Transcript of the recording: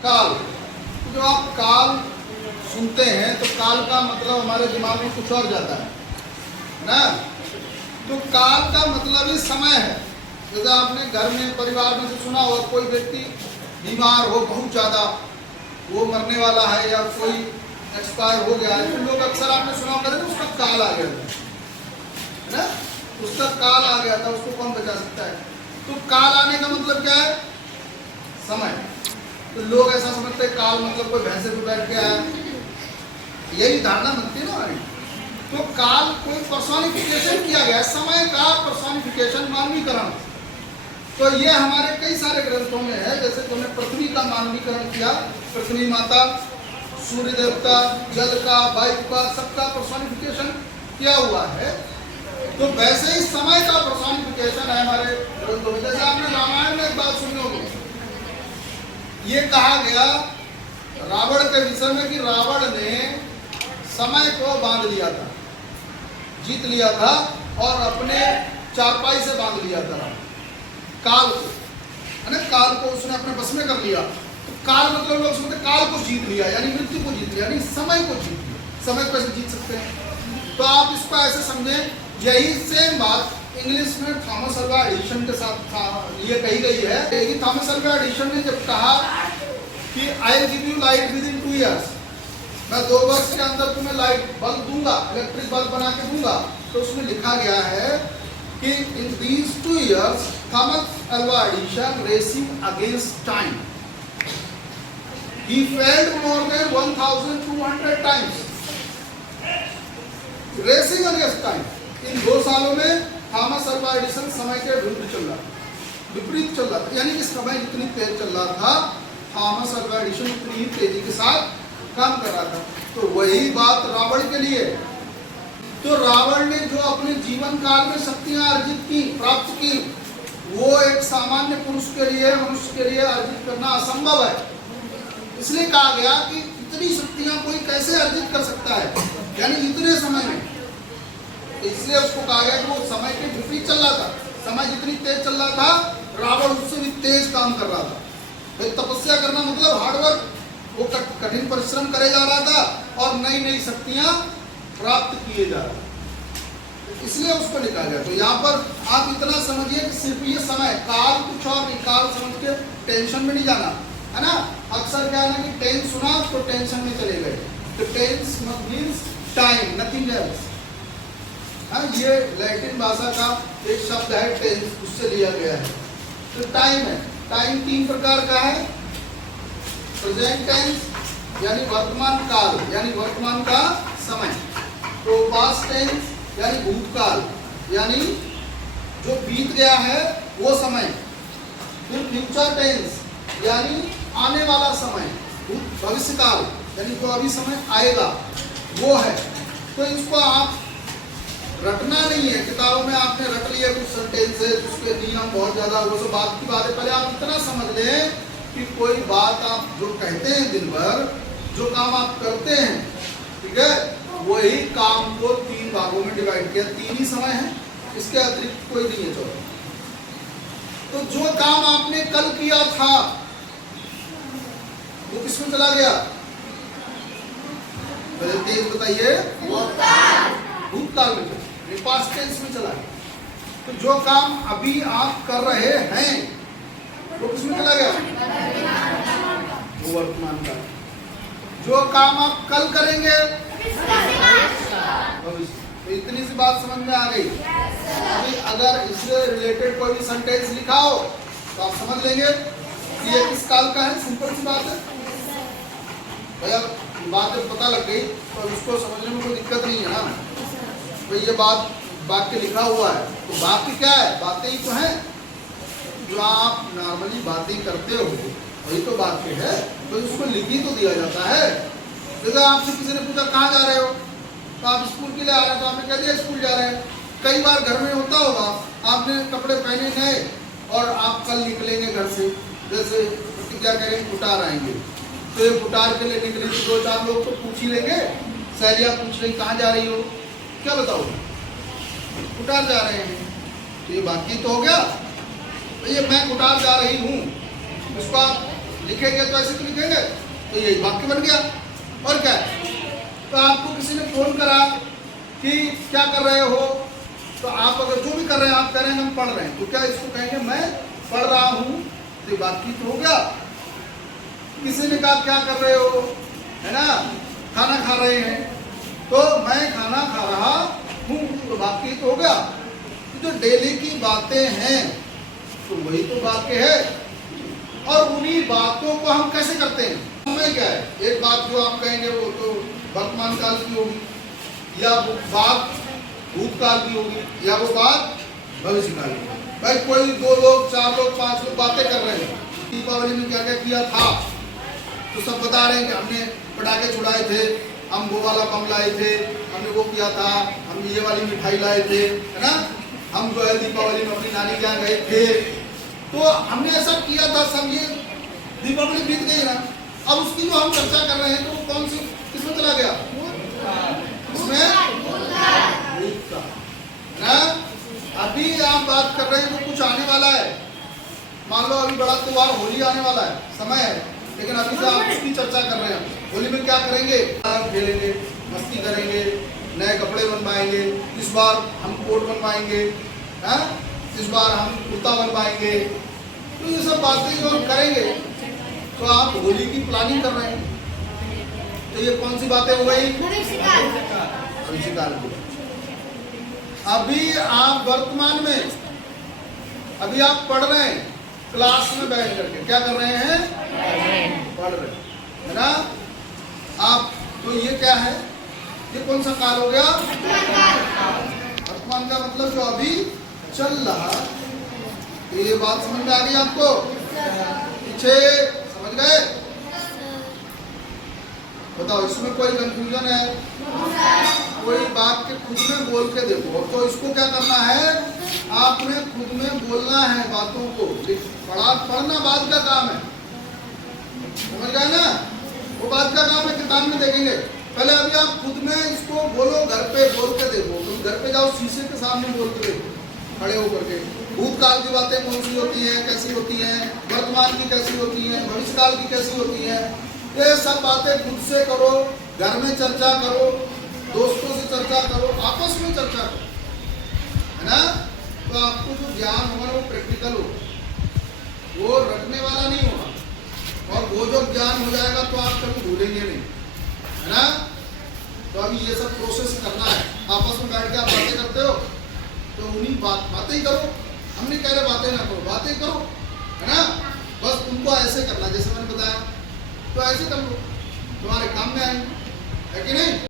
काल। तो जब आप काल सुनते हैं तो काल का मतलब हमारे दिमाग में कुछ और जाता है ना। तो काल का मतलब ही समय है। जैसे आपने घर में परिवार में से सुना होगा, कोई व्यक्ति बीमार हो बहुत ज़्यादा, वो मरने वाला है या कोई एक्सपायर हो गया है, तो लोग अक्सर आपने सुना होगा ना उसका काल आ गया था ना, उसका काल आ गया था, उसको कौन बचा सकता है। तो काल आने का मतलब क्या है? समय। तो लोग ऐसा समझते हैं काल मतलब कोई भैंसे पे बैठ के आया, यही धारणा बनती है ना हमारी। तो काल कोई पर्सोनिफिकेशन किया गया, समय का पर्सोनिफिकेशन, मानवीकरण। तो ये हमारे कई सारे ग्रंथों में है। जैसे तुमने पृथ्वी का मानवीकरण किया, पृथ्वी माता, सूर्य देवता, जल का, वायु का, सबका पर्सोनिफिकेशन किया हुआ है। तो वैसे ही समय का पर्सोनिफिकेशन है हमारे ग्रंथों में। जैसे आपने रामायण में एक बात सुनी होगी, ये कहा गया रावण के विषय में कि रावण ने समय को बांध लिया था, जीत लिया था और अपने चारपाई से बांध लिया था काल को, है ना। काल को उसने अपने बस में कर लिया। तो काल मतलब लोग समझते काल को जीत लिया यानी मृत्यु को जीत लिया, यानी समय को जीत लिया। समय को ऐसे जीत सकते हैं? तो आप इसको ऐसे समझें, यही सेम बात इंग्लिश में थॉमस अल्वा एडिसन के साथ ये कही गई है। यही थॉमस अल्वा एडिसन ने जब कहा कि I give you light within 2 years, मैं 2 वर्ष के अंदर तुम्हें लाइट बल्ब दूंगा, इलेक्ट्रिक बल्ब बना के दूंगा, तो उसमें लिखा गया है कि in these 2 years Thomas Alva Edison racing against time, he failed more than 1200 times racing against time. इन 2 सालों में थॉमस अल्वा एडिसन समय के विरुद्ध चल रहा था, विपरीत चल रहा था, यानी कि समय जितनी तेज चल रहा था, थॉमस अल्वा एडिसन उतनी ही तेजी के साथ काम कर रहा था। तो वही बात रावण के लिए। तो रावण ने जो अपने जीवन काल में शक्तियां अर्जित की, प्राप्त की, वो एक सामान्य पुरुष के लिए, मनुष्य के लिए अर्जित करना असंभव है। इसलिए कहा गया कि इतनी शक्तियां कोई कैसे अर्जित कर सकता है, यानी इतने समय में। इसलिए उसको कहा गया कि वो समय के विपरीत चल रहा था। समय जितनी तेज चल रहा था, रावण उससे भी तेज काम कर रहा था। भाई तपस्या करना मतलब हार्डवर्क, वो कठिन परिश्रम करे जा रहा था और नई नई शक्तियां प्राप्त किए जा रहे थे। इसलिए उसको लिखा गया। तो यहाँ पर आप इतना समझिए कि सिर्फ ये समय, काल कुछ और नहीं, काल समझ के टेंशन में नहीं जाना, है ना। अक्सर क्या है कि टेंस सुना तो टेंशन में चले गए। तो tense means time, nothing else. हाँ, ये लैटिन भाषा का एक शब्द है टेंस, उससे लिया गया है। तो टाइम है, टाइम 3 प्रकार का है। प्रेजेंट टेंस यानी वर्तमान काल, यानी वर्तमान का समय। तो पास्ट टेंस यानी भूतकाल, यानी जो बीत गया है वो समय। फिर फ्यूचर टेंस यानी आने वाला समय, भविष्य काल यानी जो अभी समय आएगा वो है। तो इसको आप रटना नहीं है, किताबों में आपने रट लिया कुछ सेंटेंसेस, उसके नियम बहुत ज्यादा, वो सब बात की बात है। पहले आप इतना समझ लें कि कोई बात आप जो कहते हैं दिन भर, जो काम आप करते हैं, ठीक है, वही काम को 3 भागों में डिवाइड किया। 3 ही समय है, इसके अतिरिक्त कोई नहीं है। चलो, तो जो काम आपने कल किया था वो किसमें चला गया? तेज बताइए। भूतकाल में, पास्ट टेंस में चला गया। तो जो काम अभी आप कर रहे हैं वो किसमें चला गया? वो वर्तमान का। जो काम आप कल करेंगे भविष्य। तो इतनी सी बात समझ में आ गई। अभी अगर इससे रिलेटेड कोई भी सेंटेंस लिखा हो तो आप समझ लेंगे कि ये किस काल का है। सिंपल सी बात है भैया, बात जब पता लग गई तो उसको समझने में कोई दिक्कत नहीं है ना। भाई ये बात वाक्य लिखा हुआ है, तो वाक्य क्या है? बातें ही तो हैं जो आप नॉर्मली बातें करते हो, वही तो वाक्य है। तो उसको लिख ही तो दिया जाता है। जैसे आपसे किसी ने पूछा कहाँ जा रहे हो, तो आप स्कूल के लिए आ रहे हैं, तो आपने कह दिया स्कूल जा रहे हैं। कई बार घर में होता होगा, आपने कपड़े पहने नए और आप कल निकलेंगे घर से, जैसे क्या करेंगे, कुटार आएंगे, तो ये कुटार के लिए निकले तो 2-4 लोग तो पूछ ही लेंगे। सहेलियाँ पूछ रही कहाँ जा रही हो, क्या बताओ? कुटार जा रहे हैं। तो ये बाकी तो हो गया। तो ये मैं कुटार जा रही हूँ, उसको आप लिखेंगे तो ऐसे तो लिखेंगे, तो यही वाक्य बन गया। और क्या है, तो आपको किसी ने फोन करा कि क्या कर रहे हो, तो आप अगर जो भी कर रहे हैं आप कह रहे हैं हम पढ़ रहे हैं, तो क्या इसको कहेंगे मैं पढ़ रहा हूँ, तो वाक्य तो हो गया। किसी ने कहा क्या कर रहे हो, है ना, खाना खा रहे हैं, तो मैं खाना खा रहा हूँ, तो वाक्य तो हो गया। जो डेली की बातें हैं तो वही तो वाक्य है। और उन्हीं बातों को हम कैसे करते हैं, समय क्या है, एक बात जो आप कहेंगे वो तो वर्तमान काल की होगी, या वो बात भूतकाल की होगी, या वो बात भविष्य काल की। भाई कोई 2 लोग 4 लोग 5 लोग बातें कर रहे हैं, दीपावली में क्या क्या किया था, तो सब बता रहे हैं कि हमने पटाखे छुड़ाए थे, हम वो वाला बम लाए थे, हमने वो किया था, हम ये वाली मिठाई लाए थे, है ना, हम जो है दीपावली में अपनी नानी के यहाँ गए थे, तो हमने ऐसा किया था, सब ये दीपावली बीत गई ना। अब उसकी जो हम चर्चा कर रहे हैं तो वो कौन सी किसमें चला गया, उसमें ना। अभी आप बात कर रहे हैं तो कुछ आने वाला है, मान लो अभी बड़ा त्योहार होली आने वाला है, समय है, लेकिन अभी से आप उसकी चर्चा कर रहे हैं। होली में क्या करेंगे, खेलेंगे, मस्ती करेंगे, नए कपड़े बनवाएंगे, इस बार हम कोट बनवाएंगे, इस बार हम कुर्ता बनवाएंगे, तो ये सब बातें जो हम करेंगे, तो आप होली की प्लानिंग कर रहे हैं, तो ये कौन सी बातें हो गई, भविष्य काल की। अभी आप वर्तमान में, अभी आप पढ़ रहे हैं, क्लास में बैठ करके क्या कर रहे हैं, पढ़ रहे हैं, है ना आप। तो ये क्या है, ये कौन सा काल हो गया, वर्तमान का मतलब जो अभी चल रहा। तो ये बात समझ में आ गई आपको, पीछे समझ गए, बताओ इसमें कोई कंफ्यूजन है, कोई बात के खुद में बोल के देखो। तो इसको क्या करना है, आपने खुद में बोलना है बातों को, पढ़ना बाद का काम है, समझ गए ना, वो बाद का काम है, किताब में देखेंगे। पहले अभी आप खुद में इसको बोलो, घर पे बोल के देखो, तुम घर पे जाओ शीशे के सामने बोल के देखो, खड़े होकर के, भूतकाल की बातें कौन सी होती हैं, कैसी होती हैं, वर्तमान की कैसी होती हैं, भविष्यकाल की कैसी होती हैं, ये सब बातें खुद से करो, घर में चर्चा करो, दोस्तों से चर्चा करो, आपस में चर्चा करो, है ना। तो आपको जो ज्ञान होगा वो प्रैक्टिकल होगा, वो रखने वाला नहीं होगा, और वो जो ज्ञान हो जाएगा तो आप कभी भूलेंगे नहीं, है ना। तो अभी ये सब प्रोसेस करना है, आपस में बैठ के आप बातें करते हो तो उन्हीं बातें ही करो, हम नहीं कह रहे बातें ना करो, बातें करो, है ना। बस उनको ऐसे करना जैसे मैंने बताया, तो ऐसे कर लो, तुम्हारे काम में आएंगे, है कि नहीं।